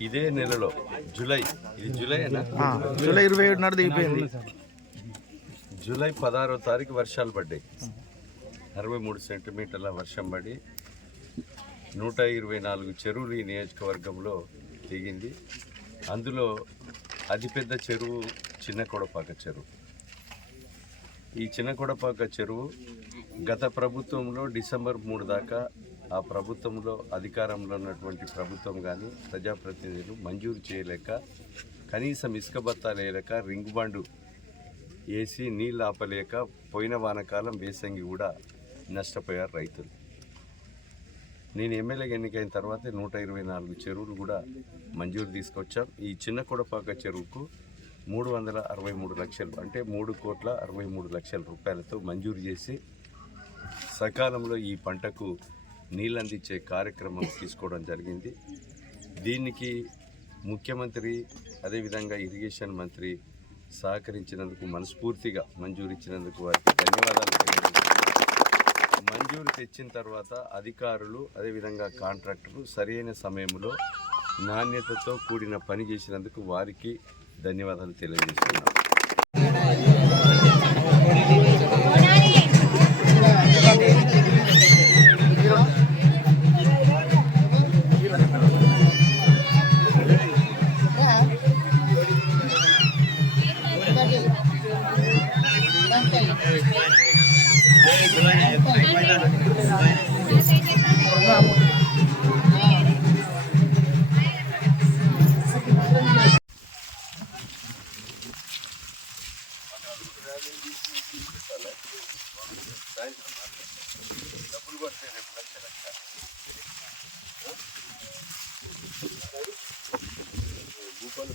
ఇదే నెలలో జూలై. ఇది జూలైనా ఆ, జూలై ఇరవై ఏడు నాడు దిగిపోయింది. జూలై పదహారో తారీఖు వర్షాలు పడ్డాయి. అరవై మూడు సెంటీమీటర్ల వర్షం పడి నూట ఇరవై నాలుగు చెరువులు ఈ నియోజకవర్గంలో దిగింది. అందులో అతిపెద్ద చెరువు చిన్న కొడపాక చెరువు. ఈ చిన్న కొడపాక చెరువు గత ప్రభుత్వంలో డిసెంబర్ మూడు దాకా ఆ ప్రభుత్వంలో అధికారంలో ఉన్నటువంటి ప్రభుత్వం కానీ ప్రజాప్రతినిధులు మంజూరు చేయలేక కనీసం ఇసుక బత్తా లేక రింగ్ బండు వేసి నీళ్ళు ఆపలేక పోయిన వానకాలం వేసంగి కూడా నష్టపోయారు రైతులు. నేను ఎమ్మెల్యేగా ఎన్నికైన తర్వాత నూట ఇరవై నాలుగు చెరువులు కూడా మంజూరు తీసుకొచ్చాం. ఈ చిన్న కొడపాక చెరువుకు మూడు వందల అరవై మూడు లక్షలు అంటే మూడు కోట్ల అరవై మూడు లక్షల రూపాయలతో మంజూరు చేసి సకాలంలో ఈ పంటకు నీళ్ళు అందించే కార్యక్రమం తీసుకోవడం జరిగింది. దీనికి ముఖ్యమంత్రి అదేవిధంగా ఇరిగేషన్ మంత్రి సహకరించినందుకు మనస్ఫూర్తిగా మంజూరు ఇచ్చినందుకు వారికి ధన్యవాదాలు మంజూరు తెచ్చిన తర్వాత అధికారులు అదేవిధంగా కాంట్రాక్టర్లు సరైన సమయంలో నాణ్యతతో కూడిన పని చేసినందుకు వారికి ధన్యవాదాలు తెలియజేస్తున్నాను. భూపాలు